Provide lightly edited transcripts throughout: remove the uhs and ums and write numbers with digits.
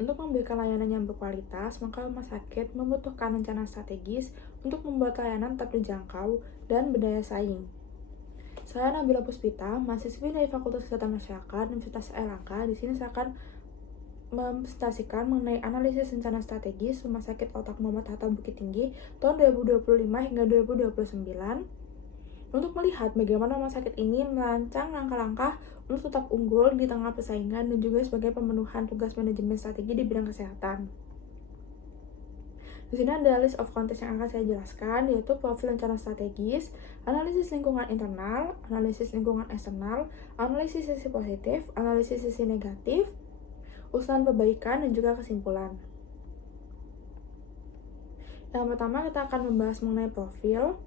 Untuk memberikan layanan yang berkualitas, maka rumah sakit membutuhkan rencana strategis untuk membuat layanan tetap terjangkau dan berdaya saing. Saya Nabila Puspita, mahasiswi dari Fakultas Kesehatan Masyarakat Universitas Airlangga. Di sini saya akan mempresentasikan mengenai analisis rencana strategis Rumah Sakit Otak Muhammad Hatta Bukit Tinggi tahun 2025 hingga 2029 untuk melihat bagaimana rumah sakit ini merancang langkah-langkah untuk tetap unggul di tengah persaingan dan juga sebagai pemenuhan tugas manajemen strategi di bidang kesehatan. Di sini ada list of context yang akan saya jelaskan, yaitu profil rencana strategis, analisis lingkungan internal, analisis lingkungan eksternal, analisis sisi positif, analisis sisi negatif, usulan perbaikan, dan juga kesimpulan. Yang pertama kita akan membahas mengenai profil.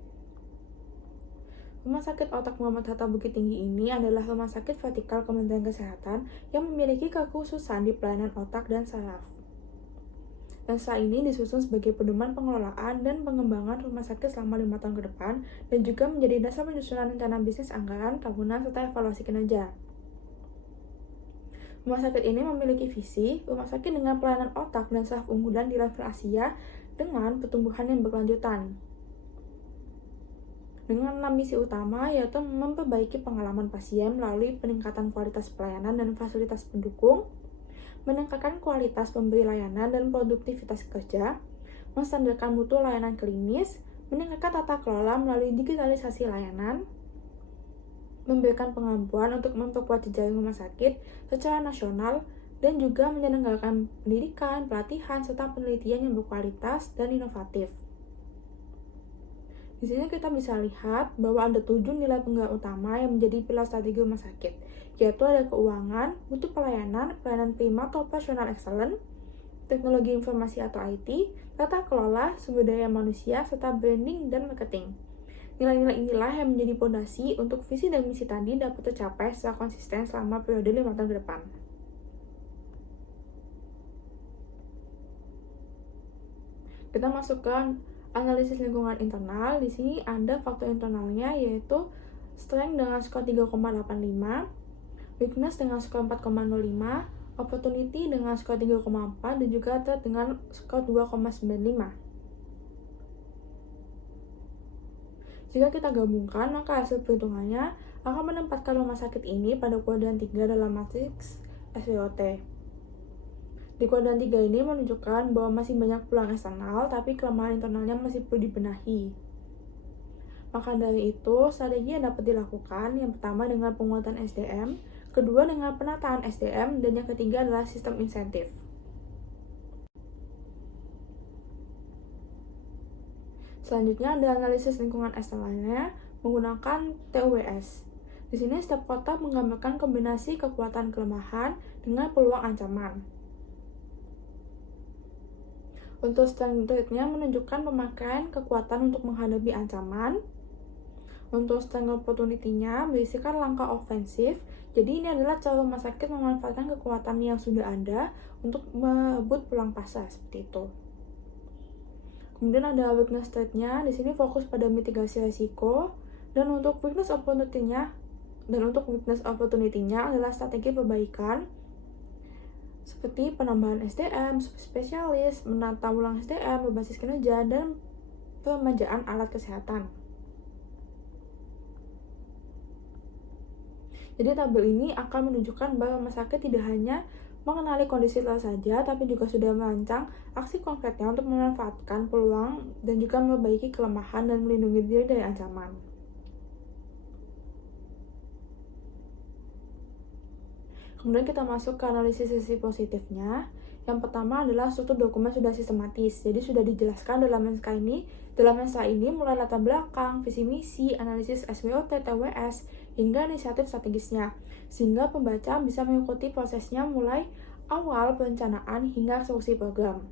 Rumah Sakit Otak Muhammad Hatta Bukit Tinggi ini adalah rumah sakit vertikal Kementerian Kesehatan yang memiliki kekhususan di pelayanan otak dan saraf. Dan setelah ini disusun sebagai pedoman pengelolaan dan pengembangan rumah sakit selama 5 tahun ke depan dan juga menjadi dasar penyusunan rencana bisnis anggaran tahunan serta evaluasi kinerja. Rumah sakit ini memiliki visi rumah sakit dengan pelayanan otak dan saraf unggulan di level Asia dengan pertumbuhan yang berkelanjutan. Dengan 6 misi utama, yaitu memperbaiki pengalaman pasien melalui peningkatan kualitas pelayanan dan fasilitas pendukung, meningkatkan kualitas pemberi layanan dan produktivitas kerja, menstandarkan mutu layanan klinis, meningkatkan tata kelola melalui digitalisasi layanan, memberikan pengampuan untuk memperkuat jejaring rumah sakit secara nasional, dan juga menyelenggarakan pendidikan, pelatihan, serta penelitian yang berkualitas dan inovatif. Di sini kita bisa lihat bahwa ada 7 nilai penggerak utama yang menjadi pilar strategi rumah sakit, yaitu ada keuangan, mutu pelayanan, pelayanan prima atau operational excellence, teknologi informasi atau IT, tata kelola, sumber daya manusia, serta branding dan marketing. Nilai-nilai inilah yang menjadi fondasi untuk visi dan misi tadi dapat tercapai secara konsisten selama periode 5 tahun ke depan. Kita masuk ke analisis lingkungan internal. Di sini ada faktor internalnya, yaitu strength dengan skor 3,85, weakness dengan skor 4,05, opportunity dengan skor 3,4, dan juga threat dengan skor 2,95. Jika kita gabungkan, maka hasil perhitungannya akan menempatkan rumah sakit ini pada kuadran 3 dalam matriks SWOT. Di kuadran 3 ini menunjukkan bahwa masih banyak peluang eksternal, tapi kelemahan internalnya masih perlu dibenahi. Maka dari itu, strategi yang dapat dilakukan, yang pertama dengan penguatan SDM, kedua dengan penataan SDM, dan yang ketiga adalah sistem insentif. Selanjutnya ada analisis lingkungan eksternalnya menggunakan TUWS. Di sini setiap kotak menggambarkan kombinasi kekuatan kelemahan dengan peluang ancaman. Untuk strength rate-nya menunjukkan pemakaian kekuatan untuk menghadapi ancaman. Untuk strength opportunity-nya berisikan langkah ofensif. Jadi ini adalah cara rumah sakit memanfaatkan kekuatan yang sudah ada untuk merebut peluang pasar seperti itu. Kemudian ada weakness rate-nya. Di sini fokus pada mitigasi risiko. Dan untuk weakness opportunity-nya adalah strategi perbaikan seperti penambahan SDM, spesialis, menata ulang SDM berbasis kinerja, dan peremajaan alat kesehatan. Jadi tabel ini akan menunjukkan bahwa rumah sakit tidak hanya mengenali kondisi real saja, tapi juga sudah merancang aksi konkretnya untuk memanfaatkan peluang dan juga memperbaiki kelemahan dan melindungi diri dari ancaman. Kemudian kita masuk ke analisis sisi positifnya. Yang pertama adalah struktur dokumen sudah sistematis, jadi sudah dijelaskan dalam naskah ini. Dalam naskah ini mulai latar belakang, visi misi, analisis SWOT, TWS, hingga inisiatif strategisnya, sehingga pembaca bisa mengikuti prosesnya mulai awal perencanaan hingga eksekusi program.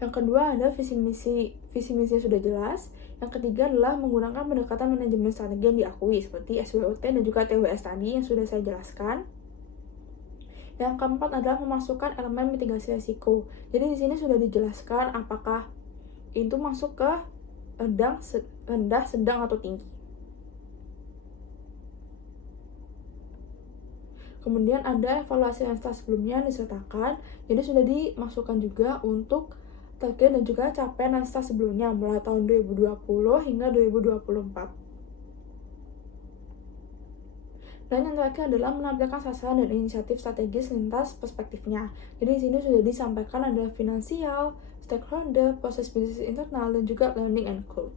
Yang kedua ada visi misi sudah jelas. Yang ketiga adalah menggunakan pendekatan manajemen strategi yang diakui seperti SWOT dan juga TWS tadi yang sudah saya jelaskan. Yang keempat adalah memasukkan elemen mitigasi risiko. Jadi di sini sudah dijelaskan apakah itu masuk ke rendah, sedang atau tinggi. Kemudian ada evaluasi Lensa sebelumnya yang disertakan, jadi sudah dimasukkan juga untuk target dan juga capaian Lensa sebelumnya mulai tahun 2020 hingga 2024. Dan yang terakhir adalah menampilkan sasaran dan inisiatif strategis lintas perspektifnya. Jadi di sini sudah disampaikan ada finansial, stakeholder, proses bisnis internal, dan juga learning and growth.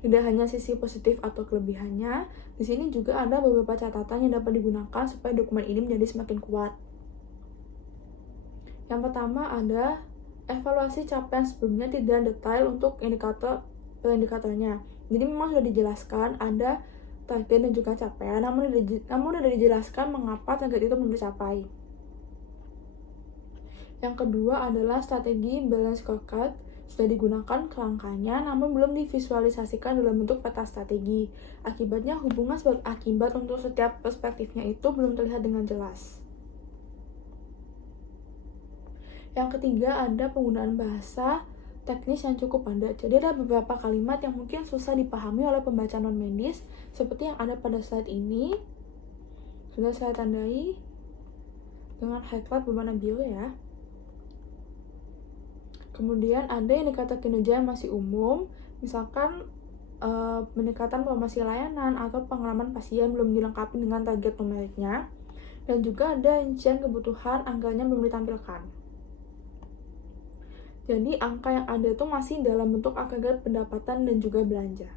Tidak hanya sisi positif atau kelebihannya, di sini juga ada beberapa catatan yang dapat digunakan supaya dokumen ini menjadi semakin kuat. Yang pertama ada evaluasi capaian sebelumnya tidak detail untuk indikatornya. Jadi memang sudah dijelaskan ada target dan juga capaian, namun sudah dijelaskan mengapa target itu belum dicapai. Yang kedua adalah strategi balance scorecard, sudah digunakan kerangkanya namun belum divisualisasikan dalam bentuk peta strategi. Akibatnya hubungan sebab akibat untuk setiap perspektifnya itu belum terlihat dengan jelas. Yang ketiga ada penggunaan bahasa teknis yang cukup padat. Jadi ada beberapa kalimat yang mungkin susah dipahami oleh pembaca non-medis, seperti yang ada pada slide ini. Sudah saya tandai dengan highlight berwarna biru ya. Kemudian ada indikator kinerja yang masih umum, misalkan peningkatan promosi layanan atau pengalaman pasien belum dilengkapi dengan target numeriknya. Dan juga ada rincian kebutuhan anggarannya belum ditampilkan. Jadi angka yang ada itu masih dalam bentuk agregat pendapatan dan juga belanja.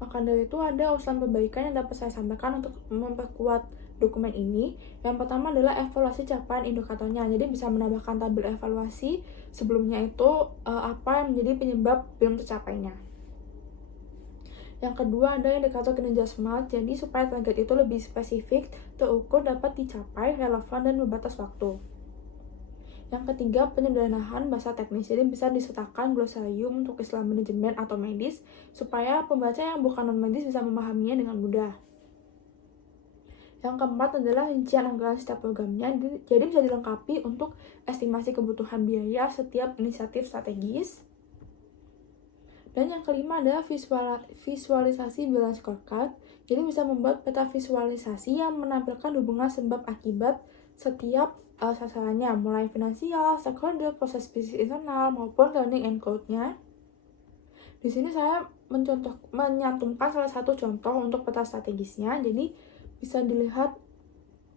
Maka dari itu ada usulan perbaikan yang dapat saya sampaikan untuk memperkuat dokumen ini. Yang pertama adalah evaluasi capaian indikatornya. Jadi bisa menambahkan tabel evaluasi sebelumnya itu apa yang menjadi penyebab belum tercapainya. Yang kedua ada indikator kinerja SMART, jadi supaya target itu lebih spesifik, terukur, dapat dicapai, relevan, dan berbatas waktu. Yang ketiga, penyederhanaan bahasa teknis, jadi bisa disertakan glosarium untuk istilah manajemen atau medis, supaya pembaca yang bukan non-medis bisa memahaminya dengan mudah. Yang keempat adalah rincian anggaran setiap programnya, jadi bisa dilengkapi untuk estimasi kebutuhan biaya setiap inisiatif strategis. Dan yang kelima adalah visualisasi balance scorecard. Jadi bisa membuat peta visualisasi yang menampilkan hubungan sebab akibat setiap sasarannya, mulai finansial, stakeholder, proses bisnis internal, maupun learning and growth-nya. Di sini saya menyantumkan salah satu contoh untuk peta strategisnya. Jadi bisa dilihat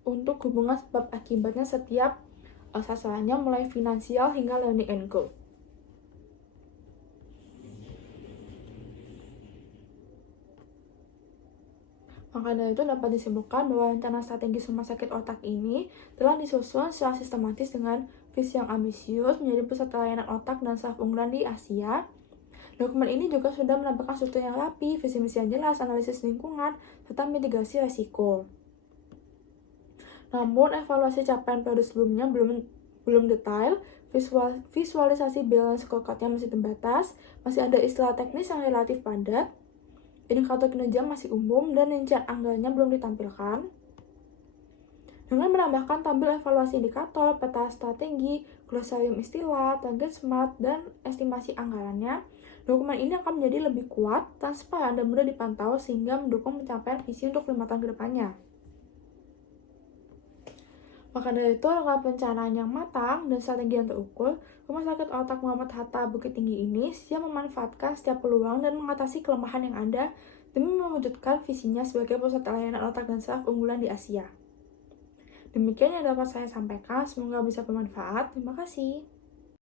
untuk hubungan sebab akibatnya setiap sasarannya, mulai finansial hingga learning and growth. Maka dari itu dapat disimpulkan bahwa rencana strategis rumah sakit otak ini telah disusun secara sistematis dengan visi yang ambisius menjadi pusat layanan otak dan saraf unggulan di Asia. Dokumen ini juga sudah menampilkan struktur yang rapi, visi misi yang jelas, analisis lingkungan, serta mitigasi resiko. Namun evaluasi capaian periode sebelumnya belum detail, visualisasi balance scorecard-nya masih terbatas, masih ada istilah teknis yang relatif padat, indikator kinerja masih umum, dan rincian anggarannya belum ditampilkan. Dengan menambahkan tabel evaluasi indikator, peta strategi, glosarium istilah, target SMART, dan estimasi anggarannya, dokumen ini akan menjadi lebih kuat, transparan, dan mudah dipantau sehingga mendukung pencapaian visi untuk 5 tahun ke depannya. Maka dari itu, dengan perencanaan yang matang dan strategi yang terukur, Rumah Sakit Otak Muhammad Hatta Bukit Tinggi ini siap memanfaatkan setiap peluang dan mengatasi kelemahan yang ada demi mewujudkan visinya sebagai pusat layanan otak dan saraf unggulan di Asia. Demikian yang dapat saya sampaikan, semoga bisa bermanfaat. Terima kasih.